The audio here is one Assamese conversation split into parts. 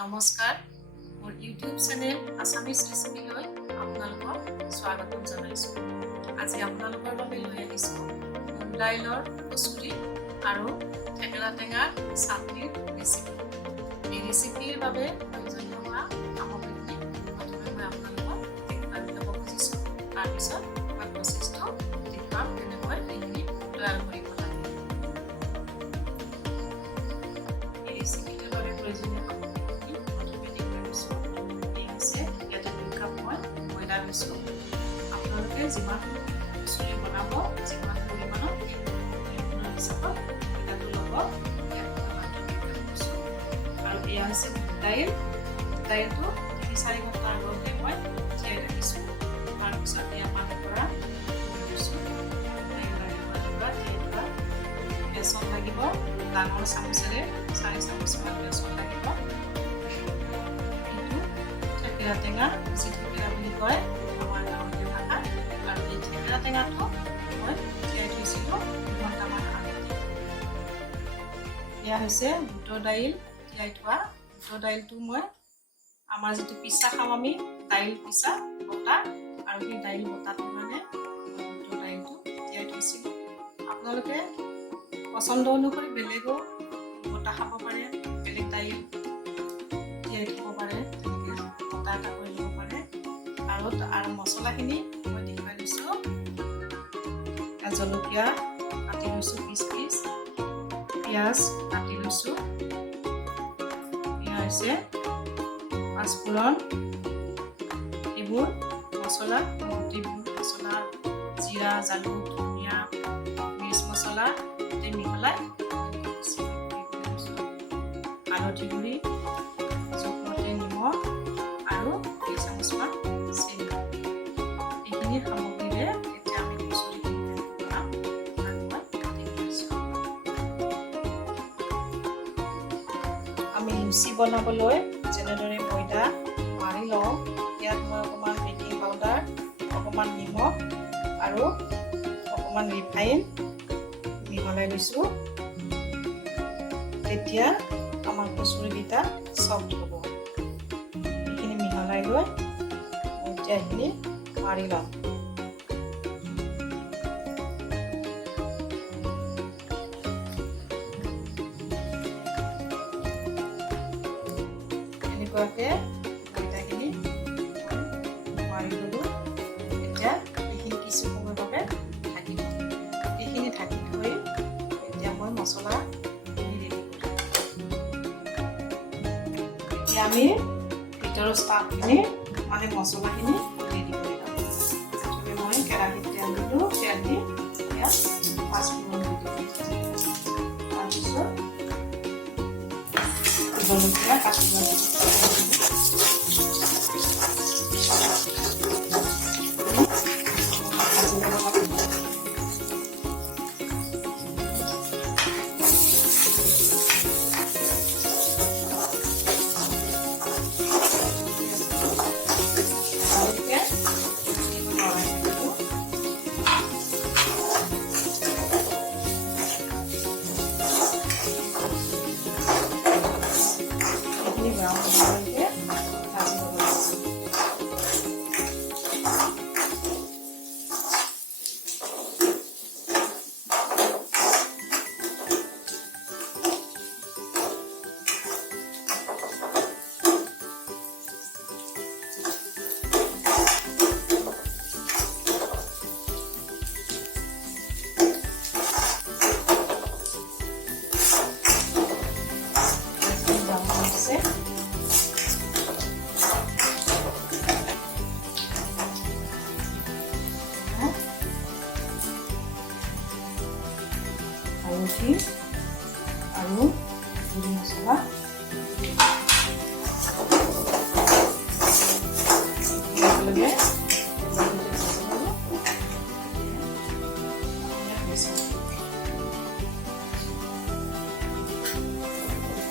নমস্কাৰ, মোৰ ইউটিউব চেনেল আছামিজ ৰেচিপিলৈ আপোনালোকক স্বাগতম জনাইছোঁ। আজি আপোনালোকৰ বাবে লৈ আহিছোঁ মুগ দাইলৰ কচুৰি আৰু থেকেৰা টেঙাৰ চাটনিৰ ৰেচিপি। এই ৰেচিপিৰ বাবে প্ৰয়োজনীয় হোৱা সামগ্ৰীখিনি প্ৰথমে মই আপোনালোকক দেখুৱাই দিব খুজিছোঁ। তাৰপিছত মই প্ৰচেছটো দেখুৱাম কেনেকৈ এইখিনি তৈয়াৰ কৰিব লাগে। এই ৰেচিপিটোৰ বাবে প্ৰয়োজনীয় আপোনালোকে যিমান কচুৰি বনাব যিমান পৰিমাণত হিচাপত ময়দাটো ল'ব। আৰু এয়া হৈছে মুগ দাইলটো 3-4 ঘণ্টা আগতে মই তিয়াই ৰাখিছোঁ। তাৰপিছত এয়া পানীৰ পৰা বেচন লাগিব, ডাঙৰ চামুচেৰে 4 চামুচমান বেচন লাগিব। এইটো থেকেৰা টেঙা, যি থেকেৰা বুলি কয় আমাৰ গাঁৱলীয়া ভাষাত। আৰু এই থেকেৰা টেঙাটো মই তিয়াই থৈছিলোঁ 2 ঘণ্টামান আগতে। এয়া হৈছে বুটৰ দাইল তিয়াই থোৱা। বুটৰ দাইলটো মই আমাৰ যিটো পিচা খাওঁ আমি দাইল পিচা বটা, আৰু সেই দাইল বটাটো মানে বুটৰ দাইলটো তিয়াই থৈছিলোঁ। আপোনালোকে পচন্দ অনুসৰি বেলেগো বটা খাব পাৰে, বেলেগ দাইল তিয়াই থ'ব পাৰে, তেনেকৈ বটা এটা কৰি ল'ব পাৰে। আৰু মছলাখিনি মই দেখুৱাই দিছোঁ। জলকীয়া কাটি লৈছোঁ পিচ, পিঁয়াজ কাটি লৈছোঁ। এয়া হৈছে পাঁচফোৰণ, এইবোৰ মছলা, গোটেইবোৰ মছলা, জিৰা, জালুক, ধনিয়া, মিৰ্চ মছলা গোটেই মিহলাই হালধি গুড়ি, জোখমতে নিমখ আৰু 2 চামুচমান চেনি। এইখিনি সামগ্ৰীৰে এতিয়া আমি কচুৰিখিনি বনাম। আমি লুচি বনাবলৈ যেনেদৰে ময়দা মাৰি লওঁ, ইয়াত মই অকণমান বেকিং পাউডাৰ, অকণমান নিমখ আৰু অকণমান ৰিফাইন মিহলাই লৈছোঁ। তেতিয়া আমাৰ কচুৰিকেইটা চফ্ট হ'ব। এইখিনি মিহলাই লৈ এতিয়া এইখিনি মাৰি ল'ম। এনেকুৱাকৈ ময়দাখিনি মাৰি ল'লোঁ। এতিয়া এইখিনি কিছু সময়ৰ বাবে ঢাকি থ'ম। এইখিনি ঢাকি থৈ এতিয়া মই মছলা আমি ভিতৰৰ ষ্টাফখিনি মানে মছলাখিনি ৰেডি কৰি ল'ম। প্ৰথমে মই কেৰাহীত তেল দিলোঁ, তেল দি ইয়াত পাঁচফোৰণ দি দিলোঁ। তাৰপিছত জলকীয়া কাটি ল'লোঁ। হালধি আৰু গুড়ি মছলা একেলগে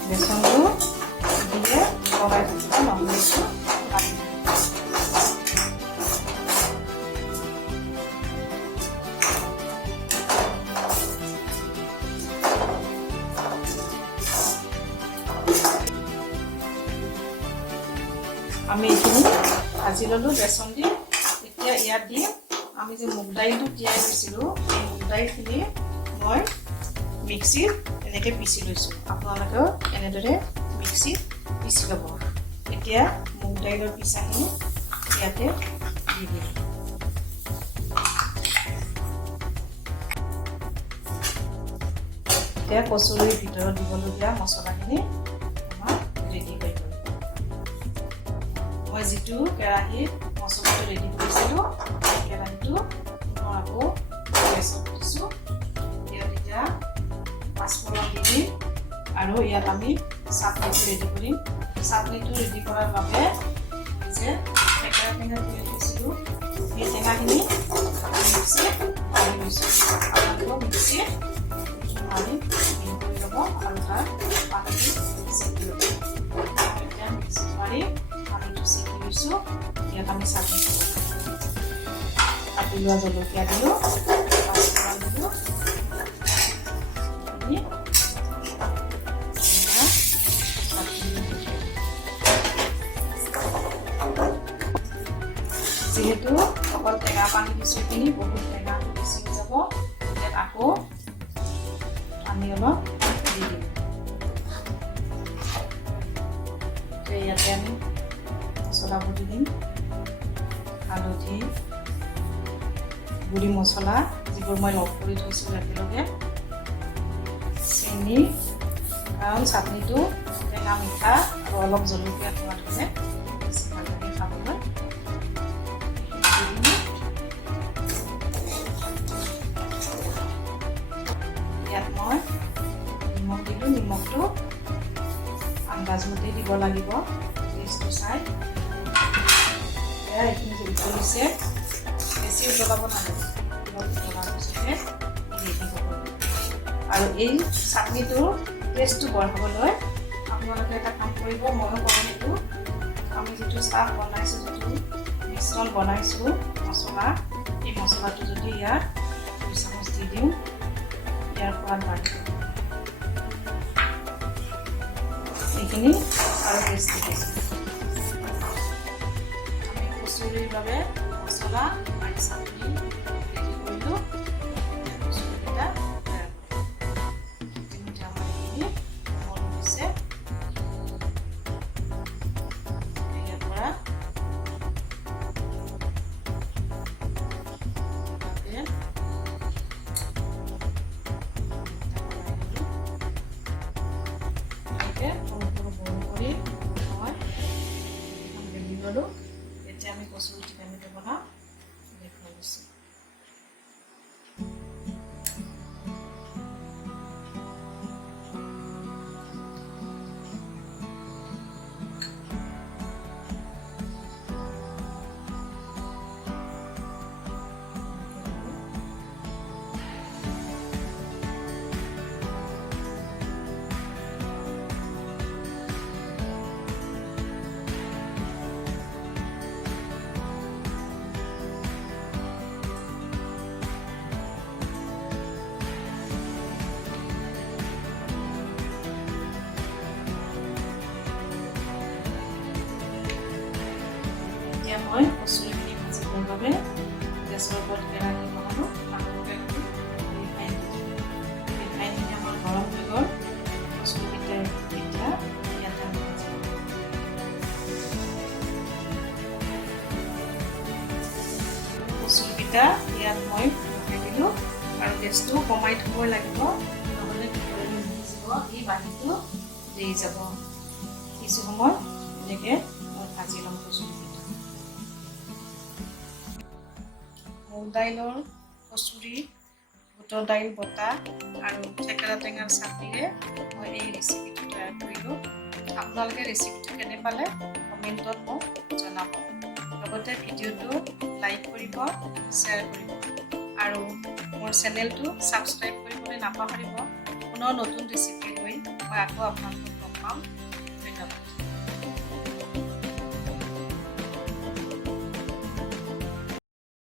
বেচনটো দিলে লগাই থাকিব, নহ'লেতো কাটি আমি এইখিনি ভাজি ল'লোঁ বেচন দি। এতিয়া ইয়াত দি আমি যে মুগ দাইলটো তিয়াই লৈছিলোঁ এই মুগ দাইলখিনি মই মিক্সিত এনেকৈ পিচি লৈছোঁ। আপোনালোকেও এনেদৰে মিক্সিত পিচি ল'ব। এতিয়া মুগ দাইলৰ পিচাখিনি ইয়াতে দি দিম। এতিয়া কচুৰিৰ ভিতৰত দিবলগীয়া মছলাখিনি আমাৰ ৰেডি হৈ গ'ল। মই যিটো কেৰাহীত মছলাটো ৰেডি কৰিছিলোঁ সেই কেৰাহীটো মই আকৌ গেছত দিছোঁ। ইয়াত এতিয়া পাঁচফোৰণ দি দিম আৰু ইয়াত আমি চাটনিটো ৰেডি কৰিম। চাটনিটো ৰেডি কৰাৰ বাবে যে থেকেৰা টেঙা তিয়াই থৈছিলোঁ সেই টেঙাখিনি মিক্সিত মাৰি লৈছোঁ। আপোনালোকেও মিক্সিত মাৰি মিহি কৰি ল'ব আৰু তাৰ পানীটো চেকি ল'ব। এতিয়া মিক্সিত মাৰি পানীটো চেকি লৈছোঁ। ইয়াত আমি চাটনিটো কাটি লোৱা জলকীয়া দিলোঁ, পাঁচফোৰণ দিলোঁ, যিহেতু অকল টেঙা পানী দিছোঁ এইখিনি বহুত টেঙাটো বেছি হৈ যাব। ইয়াত আকৌ পানী অলপ দি দিম। ইয়াতে আমি মছলাবোৰ দি দিম। হালধি, গুড়ি মছলা যিবোৰ মই লগ কৰি থৈছিলোঁ একেলগে, চেনি, কাৰণ চাটনিটো টেঙা মিঠা আৰু অলপ জলকীয়া সোৱাদ হ'লে বেছি ভাল লাগে খাবলৈ। ইয়াত মই নিমখ দিলোঁ। নিমখটো আন্দাজমতে দিব লাগিব, টেষ্টটো চাই। এইখিনি যে উতলিছে, বেছি উতলাব নালাগে, অলপ উতলাৰ পিছতে ৰেডি হ'ব। আৰু এই চাটনিটোৰ টেষ্টটো বঢ়াবলৈ আপোনালোকে এটা কাম কৰিব, ময়ো কৰোঁ সেইটো। আমি যিটো চাহ বনাইছোঁ, যিটো মিশ্ৰণ বনাইছোঁ মছলা, এই মছলাটো যদি ইয়াত 2 চামুচ দি দিওঁ, ইয়াৰ সোৱাদ বাঢ়িব। এইখিনি আৰু টেষ্টি হ'ব। আমি কচুৰিৰ বাবে মছলা আৰু চাটনি ৰেডি কৰিলোঁ। কচুৰিকেইটা ইতিমধ্যে আমাৰ এইখিনি মন হৈছে। ইয়াৰ পৰা এতিয়া আমি কচুৰি টিকামিটো বনাওঁ দেখুৱাই দিছোঁ। এতিয়া মই কচুৰিখিনি ভাজিবৰ বাবে গেছৰ ওপৰত কেৰাহী বনালোঁ আৰু ৰিফাইনখিনি আমাৰ গৰম হৈ গ'ল। কচুৰিকেইটা এতিয়া ইয়াতে আমি ভাজিম। কচুৰিকেইটা ইয়াত মই উঠাই দিলোঁ আৰু গেছটো কমাই থ'ব লাগিব, নহ'লে ভিতৰলৈ নিসিজিব, এই বাহিৰটো দেই যাব। কিছু সময় এনেকৈ মই ভাজি ল'ম কচুৰিকেইটা। মুগ দাইলৰ কচুৰি, বুটৰ দাইল বটা আৰু থেকেৰা টেঙাৰ চাটনিৰে মই এই ৰেচিপিটো তৈয়াৰ কৰিলোঁ। আপোনালোকে ৰেচিপিটো কেনে পালে কমেণ্টত মোক জনাব। লগতে ভিডিঅ'টো লাইক কৰিব, শ্বেয়াৰ কৰিব আৰু মোৰ চেনেলটো ছাবস্ক্ৰাইব কৰিবলৈ নাপাহৰিব। পুনৰ নতুন ৰেচিপি লৈ মই আকৌ আপোনালোকক